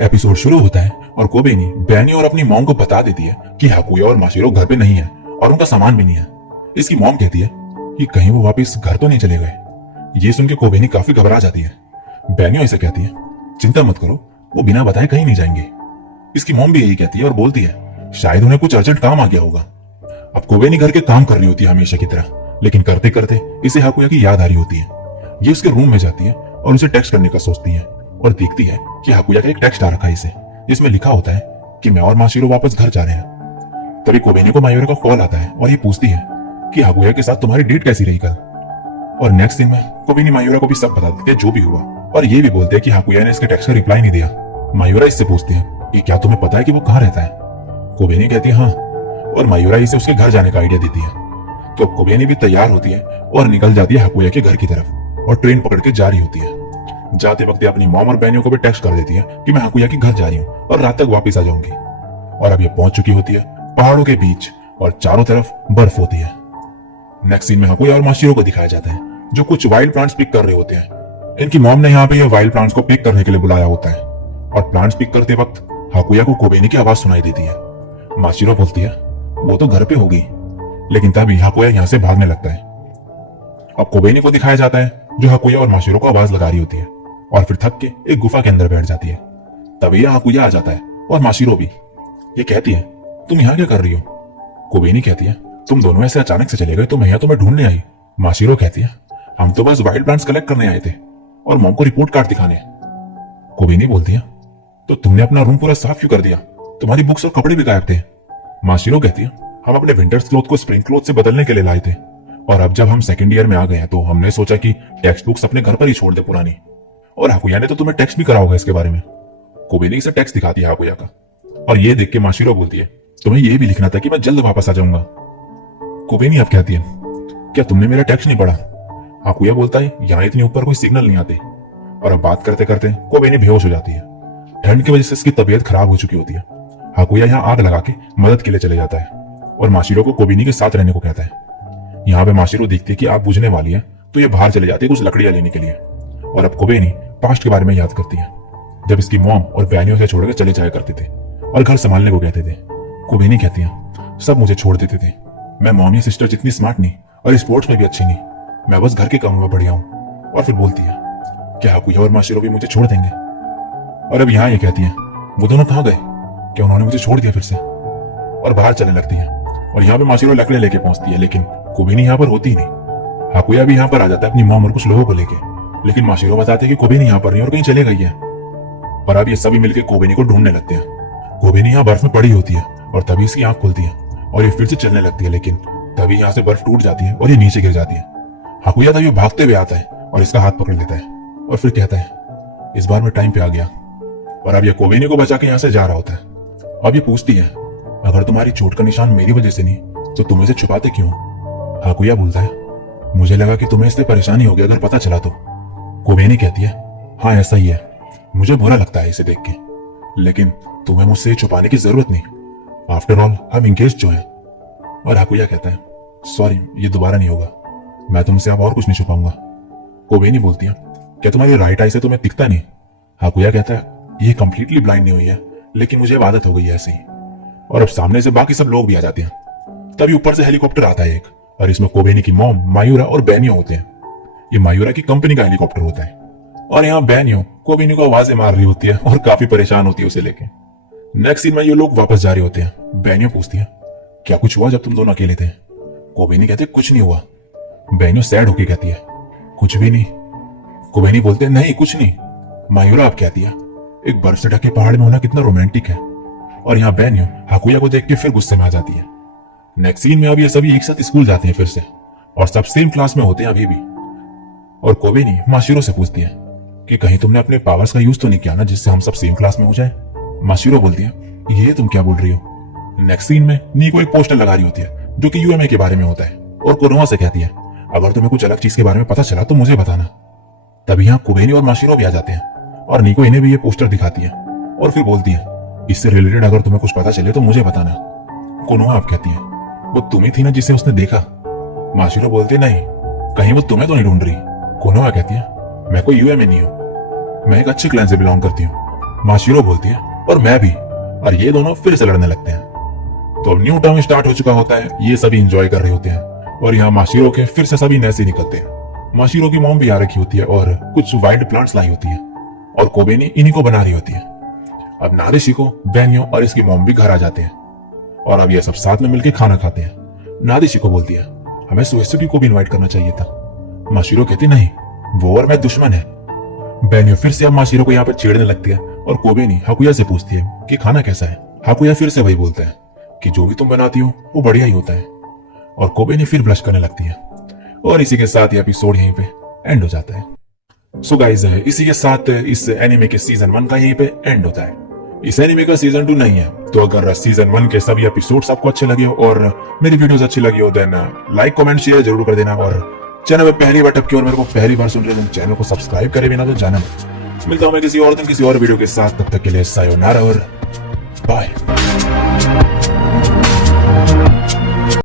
Episode शुरू होता है और कोबेनी बैनी और अपनी मॉम को बता देती है कि हाकुया और माशिरो घर पे नहीं है और उनका सामान भी नहीं है। इसकी मॉम कहती है कि कहीं वो वापस घर तो नहीं चले गए। ये सुन के कोबेनी काफी घबरा जाती है। बैनियो इसे कहती है चिंता मत करो, वो बिना बताए कहीं नहीं जाएंगे। इसकी मॉम भी यही कहती है और बोलती है शायद उन्हें कुछ अर्जेंट काम आ गया होगा। अब कोबेनी घर के काम कर रही होती है हमेशा की तरह, लेकिन करते करते इसे हाकुया की याद आ रही होती है। ये उसके रूम में जाती है और उसे टेक्स्ट करने का सोचती है और देखती है कि हाकुया का एक टेक्स्ट आ रखा है इसे, जिसमें लिखा होता है कि मैं और माशिरो वापस घर जा रहे हैं। तभी कोबेनी को मायूरा का कॉल आता है और ये पूछती है कि हाकुया के साथ तुम्हारी डेट कैसी रही कल। और नेक्स्ट दिन में कोबेनी मायूरा को भी सब बता देती है जो भी हुआ, और ये भी बोलते हैं कि हाकुया ने इसके टेक्स्ट का रिप्लाई नहीं दिया। मायूरा इससे पूछती है कि क्या तुम्हें पता है कि वो कहाँ रहता है। कोबेनी कहती है हाँ, और मायूरा इसे उसके घर जाने का आइडिया देती है। तो कोबेनी भी तैयार होती है और निकल जाती है हाकुया के घर की तरफ और ट्रेन पकड़ के जा रही होती है। जाते वक्त अपनी मॉम और बहनियों को भी टेक्स्ट कर देती है कि मैं हाकुया के घर जा रही हूँ और रात तक वापस आ जाऊंगी। और अब ये पहुंच चुकी होती है पहाड़ों के बीच और चारों तरफ बर्फ होती है। नेक्स्ट सीन में हाकुया और माशिरो को दिखाया जाता है जो कुछ वाइल्ड प्लांट्स पिक कर रहे होते हैं। इनकी मॉम ने यहाँ पे ये वाइल्ड प्लांट्स को पिक करने के लिए बुलाया होता है और प्लांट्स पिक करते वक्त हाकुया को कोबेनी की आवाज सुनाई देती है। माशिरो बोलती है वो तो घर पे होगी, लेकिन तभी हाकुया यहाँ से भागने लगता है। अब कोबेनी को दिखाया जाता है जो हाकुया और माशिरो को आवाज लगा रही होती है और फिर थक के एक गुफा के अंदर बैठ जाती है। तभी हाकुया आ जाता है और माशिरो भी। ये कहती है तुम यहाँ क्या कर रही हो। कोबेनी कहती है तुम दोनों ऐसे अचानक से चले गए तो मैं यहाँ तुम्हें ढूंढने आई। माशिरो कहती है हम तो बस वाइल्ड प्लांट्स कलेक्ट करने आए थे और मॉम को रिपोर्ट कार्ड दिखाने। कोबेनी बोलती है तो तुमने अपना रूम पूरा साफ क्यों कर दिया, तुम्हारी बुक्स और कपड़े भी गायब थे। माशिरो कहती है हम अपने विंटर्स क्लोथ को स्प्रिंग क्लोथ से बदलने के लिए लाए थे, और अब जब हम सेकंड ईयर में आ गए हैं तो हमने सोचा कि टेक्स्ट बुक्स अपने घर पर ही छोड़ दे पुरानी। और हाकुया ने तो तुम्हें टेक्स्ट भी करा होगा इसके बारे में। कोबेनी से टेक्स्ट दिखाती है हाकुया का, और ये देख के माशिरो बोलती है तुम्हें ये भी लिखना था कि मैं जल्द वापस आ जाऊंगा। कोबेनी अब कहती है क्या तुमने मेरा टेक्स्ट नहीं पढ़ा। हाकुया बोलता है यहाँ इतनी ऊपर कोई सिग्नल नहीं आते। और अब बात करते करते कोबेनी बेहोश हो जाती है। ठंड की वजह से इसकी तबीयत खराब हो चुकी होती है। हाकुया यहाँ आग लगा के मदद के लिए चले जाता है और माशिरो को कोबेनी के साथ रहने को कहता है। यहाँ पे माशिरो देखती है कि आग बुझने वाली है तो ये बाहर चले जाती है कुछ लकड़ियां लेने के लिए। और अब कोबेनी पास्ट के बारे में याद करती है जब इसकी मॉम और बहनियों से छोड़कर चले जाया करते थे और घर संभालने को कहते थे। कोबेनी कहती है सब मुझे छोड़ देते थे, मैं मॉम या सिस्टर जितनी स्मार्ट नहीं और स्पोर्ट्स में भी अच्छी नहीं, मैं बस घर के कामों में बढ़िया हूँ। और फिर बोलती है क्या हाकुया और माशिरो भी मुझे छोड़ देंगे। और अब यहाँ ये कहती है वो दोनों कहाँ गए, क्या उन्होंने मुझे छोड़ दिया फिर से। और बाहर चलने लगती है और यहाँ पे माशिरो लकड़े लेके पहुंचती है, लेकिन कोबेनी यहाँ पर होती ही नहीं। हाकुया भी यहाँ पर आ जाता है अपनी मॉम और कुछ लोगों को लेके, लेकिन माशिरो बताते हैं कि कोबेनी यहाँ पर नहीं और कहीं चले गई है। और अब ये सभी मिलकर कोबेनी को ढूंढने लगते हैं। कोबेनी यहाँ बर्फ में पड़ी होती है और तभी इसकी आंख खुलती है और ये फिर से चलने लगती है, लेकिन तभी यहाँ से बर्फ टूट जाती है और ये नीचे गिर जाती है। हाकुया तभी भागते हुए आता है और इसका हाथ पकड़ लेता है और फिर कहता है इस बार मैं टाइम पे आ गया। और अब ये कोबेनी को बचा के यहाँ से जा रहा होता है। अब ये पूछती है अगर तुम्हारी चोट का निशान मेरी वजह से नहीं तो तुम इसे छुपाते क्यों। हाकुया बोलता है मुझे लगा कि तुम्हें इससे परेशानी होगी अगर पता चला तो। कोबेनी कहती है हाँ ऐसा ही है, मुझे बुरा लगता है इसे देख के, लेकिन तुम्हें मुझसे छुपाने की जरूरत नहीं, आफ्टर ऑल हम इंगेज जो है। और हाकुया कहता है सॉरी ये दोबारा नहीं होगा, मैं तुमसे अब और कुछ नहीं छुपाऊंगा। कोबेनी बोलती है क्या तुम्हारी राइट आई से तुम्हें दिखता नहीं। हाकुया कहता है ये कंप्लीटली ब्लाइंड नहीं हुई है, लेकिन मुझे आदत हो गई है ऐसे ही। और अब सामने से बाकी सब लोग भी आ जाते हैं। तभी ऊपर से हेलीकॉप्टर आता है एक, और इसमें कोबेनी की मॉम, मायूरा और बहनियों होते हैं। ये मायूरा की कंपनी का हेलीकॉप्टर होता है और यहाँ बहनियों कोबेनी को आवाजें मार रही होती है और काफी परेशान होती है उसे लेके। नेक्स्ट सीन में ये लोग वापस जा रहे होते हैं। बहनियों पूछती है क्या कुछ हुआ जब तुम दोनों अकेले थे। कोबेनी कहते कुछ नहीं हुआ। बहनियों सैड होके कहती है कुछ भी नहीं। कोबेनी बोलते हैं नहीं कुछ नहीं। मायूरा अब कहती है एक बर्फ से ढके पहाड़ में होना कितना रोमांटिक है। और यहाँ बहनियों हाकुया को देख के फिर गुस्से में आ जाती है। नेक्स्ट सीन में अब ये सभी एक साथ स्कूल जाते हैं फिर से और सब सेम क्लास में होते हैं अभी भी। और कोबेनी माशिरो से पूछती है कि कहीं तुमने अपने पावर्स का यूज तो नहीं किया ना जिससे हम सब सेम क्लास में हो जाए। माशिरो बोलती है ये तुम क्या बोल रही हो। नेक्स्ट सीन में नीको एक पोस्टर लगा रही होती है जो कि यूएमए के बारे में होता है और कोनोहा से कहती है अगर तुम्हें कुछ अलग चीज के बारे में पता चला तो मुझे बताना। तभी यहाँ कोबेनी और माशिरो भी आ जाते हैं और नीको इन्हें भी ये पोस्टर दिखाती है और फिर बोलती है इससे रिलेटेड अगर तुम्हें कुछ पता चले तो मुझे बताना। कोनोहा आप कहती है वो तुम्ही थी ना जिसे उसने देखा। माशिरो बोलती नहीं, कहीं वो तुम्हें तो नहीं ढूंढ रही। कोनोहा कहती है मैं कोई यूएमए नहीं हूँ, मैं एक अच्छे क्लैन से बिलोंग करती हूँ माशिरो बोलती है और मैं भी, और ये दोनों फिर से लड़ने लगते हैं। तो अब न्यू टर्म स्टार्ट हो चुका होता है, ये सभी इंजॉय कर रहे होते हैं और यहाँ माशिरो के फिर से सभी नए निकलते हैं। माशिरो की मॉम भी आ रखी होती है और कुछ वाइल्ड प्लांट्स लाई होती है और कोबेनी इन्हीं को बना रही होती है। अब नादेशिको, बेनियो और इसकी मॉम भी घर आ जाते हैं और अब ये सब साथ में मिलकर खाना खाते हैं। नादेशिको बोलती है हमें सुएसुगी को भी इनवाइट करना चाहिए था। माशिरो कहती नहीं, वो और मैं दुश्मन है। बेनियो फिर से अब माशिरो को यहाँ पर छेड़ने लगती है और कोबेनी हाकुया से पूछती है कि खाना कैसा है। हाकुया फिर से वही बोलता है कि जो भी तुम बनाती हो वो बढ़िया ही होता है, और कोबेनी फिर ब्लश करने लगती है। और इसी के साथ ये एपिसोड यहीं पे एंड हो जाता है। सो गाइस, इसी के साथ इस एनिमे के सीजन 1 का यहीं पे एंड होता है। इस एनिमे का सीजन 2 नहीं है, तो अगर सीजन 1 के सभी एपिसोड्स आपको अच्छे लगे हो और मेरी वीडियोस अच्छी लगी हो देन लाइक कमेंट शेयर जरूर कर देना। और चैनल में पहली बार टपके और मेरे को पहली बार सुन रहे हो चैनल को सब्सक्राइब करे बिना तो जाना मत। मिलता हूं मैं किसी और दिन किसी और वीडियो के साथ, तब तक के लिए सायोनारा और बाय।